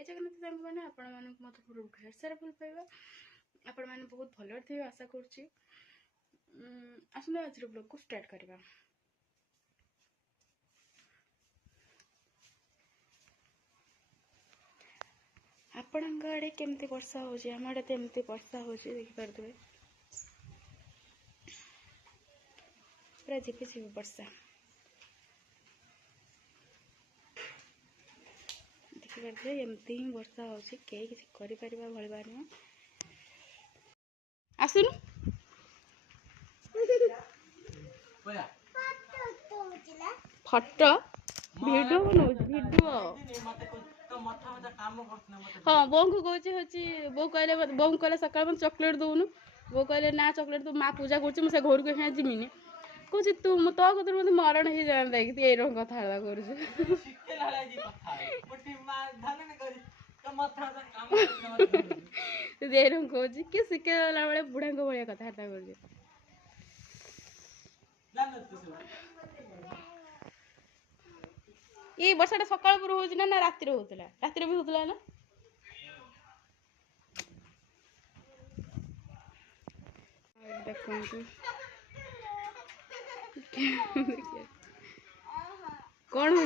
जय जगन्नाथ सांग मैंने आपण मानक मत पूरा ढेर सारा भल पाइबा आपण मैंने बहुत भल थे आशा करुच्ची आसंता आज ब्लॉग को स्टार्ट करवा। आपण आड़े केमती वर्षा हो आम आड़े तो एमती वर्षा हो देखिपे पूरा झिपी झिपी वर्षा देखिपे एमती ही वर्षा हो किसी कर भलबार नुह आसुन फटो वीडियो वीडियो हाँ बो को कहे बो कहले सकाल चॉकलेट दौनु बो कहले ना चॉकलेट तो माँ पूजा कर घर को जिमिनी कौच तू तो कत मत मरण हो जाता ये कथा कर कौच कि शिखेला बेले बुढ़ा भाया कथबार्ता कर ये वर्षा सकाल पर हो ना राति होता राति भी होता ना देखो कौन हो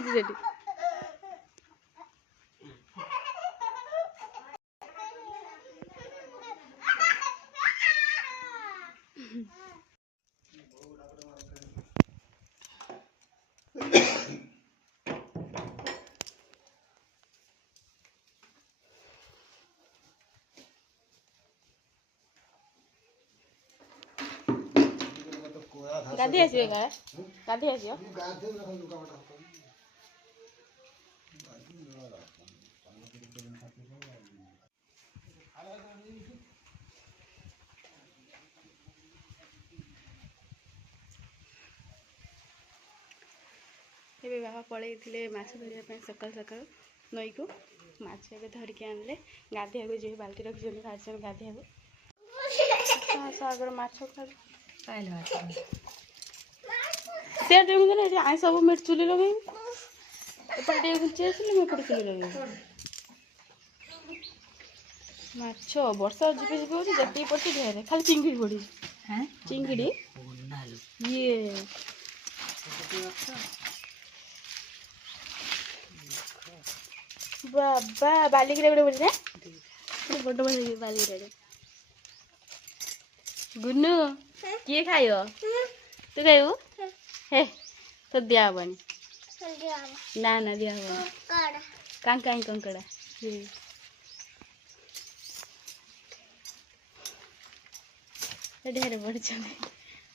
गाधी आसवे गाधी आस ये बाबा पलैते माछ धरने सकाल सकाल नई को माछ धरिक आनले गाधिया को जो बाल्टी रखी बाहर गाधिया आगर माछ से आई सब मिट चुली लगे एपटे घुंची आसली मुझे चुली लगे माछ वर्षा झिपी झिपी हो जति पड़ी ढेर खाली चिंगड़ी पड़ी चिंगड़ी ये बाबा बालिक गोटे बोल बड़ बड़ बालिक गुन्नू किए खाइब तू खाइबू हे तो दिहबनी ना ना दिहब कांकाई कंकड़ा ढेर बढ़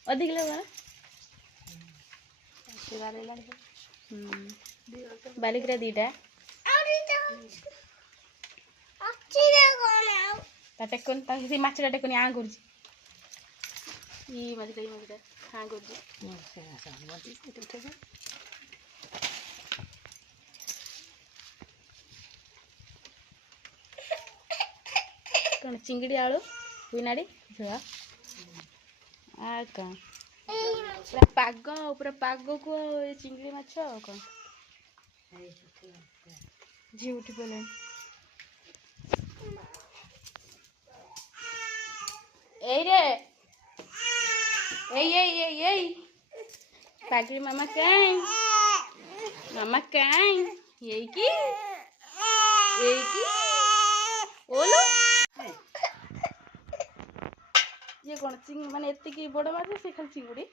अधिक लोग बालिक दीटा टेकन मछटा टेकन आ कर हाँ कौन चिंगड़ी आलू बिनाड़ी झुआ आ कौन पूरा पाग को चिंगड़ी माछ कौन झी उठी पड़े पागली मामा कहीं यही की ओलो ये कौन चिंग माने एति बड़ माछ से खाली चिंगुड़ी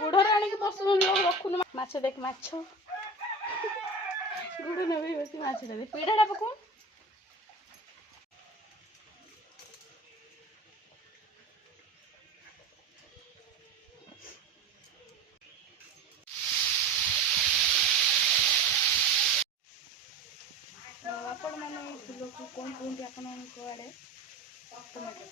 गुड़ आने बस रखुन माछ देख माछ गुड़ नबी बस माछ पीढ़ा पकड़ आपण मैंने फूल को कौन कहते आपण आड़े टमाटो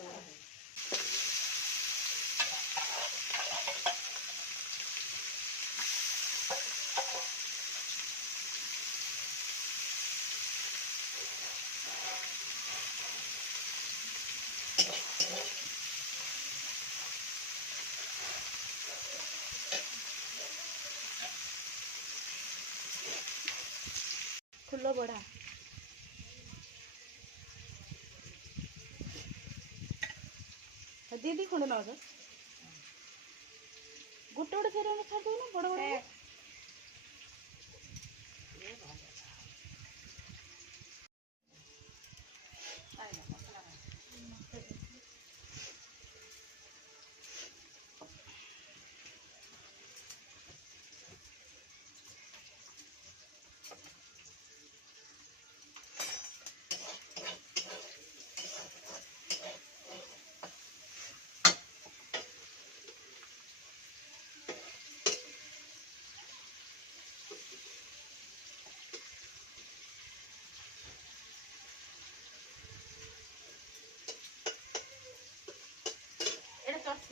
फूल बड़ा दीदी खंडे ना गोटे गोटे से छाड़ दो ना बड़ बड़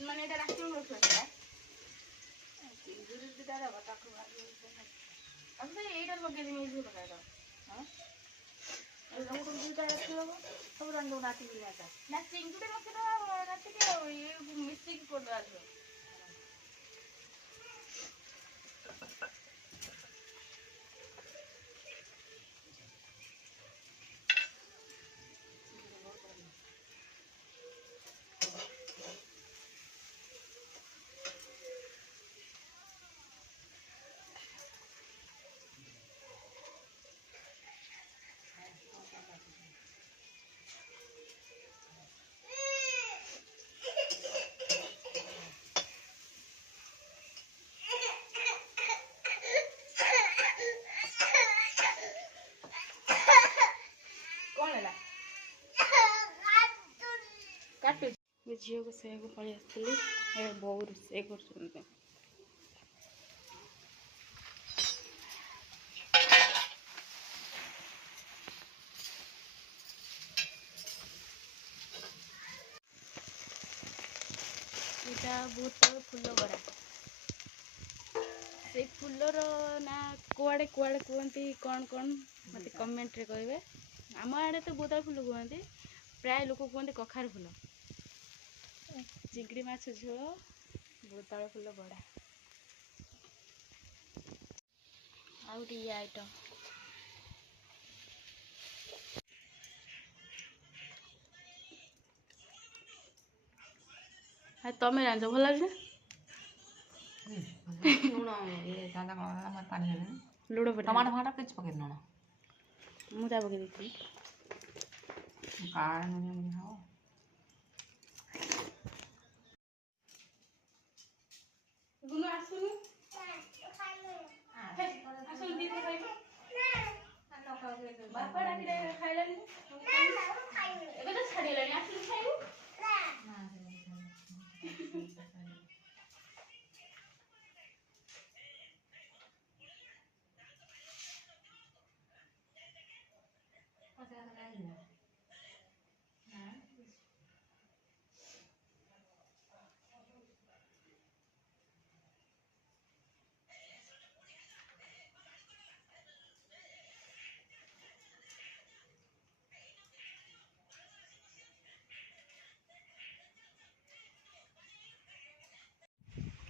माने এটা রাখতে হবে চিংড়িটা দাও তাকু আমি এইটার লগে দিই মিশিয়ে পকাই দাও হ্যাঁ এই রকম দুইটা রাখতে হবে সব রান্না নাতি দিলাটা না চিংড়িটা রাখতে দাও রাখতে কি এই মিক্সিং করে দাও झील को से पलि आसती बो रोसे कर बहुत फूल बड़ा से फूलर ना कुआड़े कुआड़े कहते कौन कौन मत कमेंट रे कहे आम आड़े तो बोताल फूल कहते प्राय लोक कहते कखार फूल चिंगड़ी माछ झोल बोताल फूल बड़ा आउ ये आइटम तमें रांध भल लगे लुड़ टमाटो फाटा किसी पकड़ लुण मुझे पकड़ दी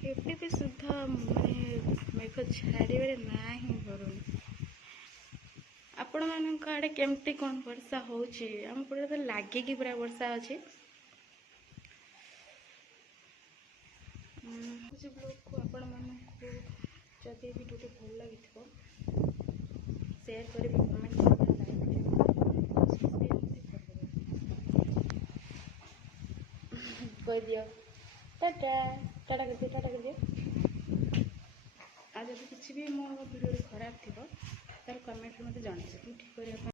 केते भी सुधा माने मेघ छाड़े ना ही करूनी आपण मान आड़े केमती कौन वर्षा होची आम पड़े तो लगे कि पूरा वर्षा अच्छे ब्लॉग को आपण मानक जदि वीडियो भल लगी शेयर करेंगे कमेंट कह दियो टाटा टाटा कर दियो टाटा कर दियो आज जब किसी भी मो वीडियो खराब थी तार कमेंट मत जन ठीक कर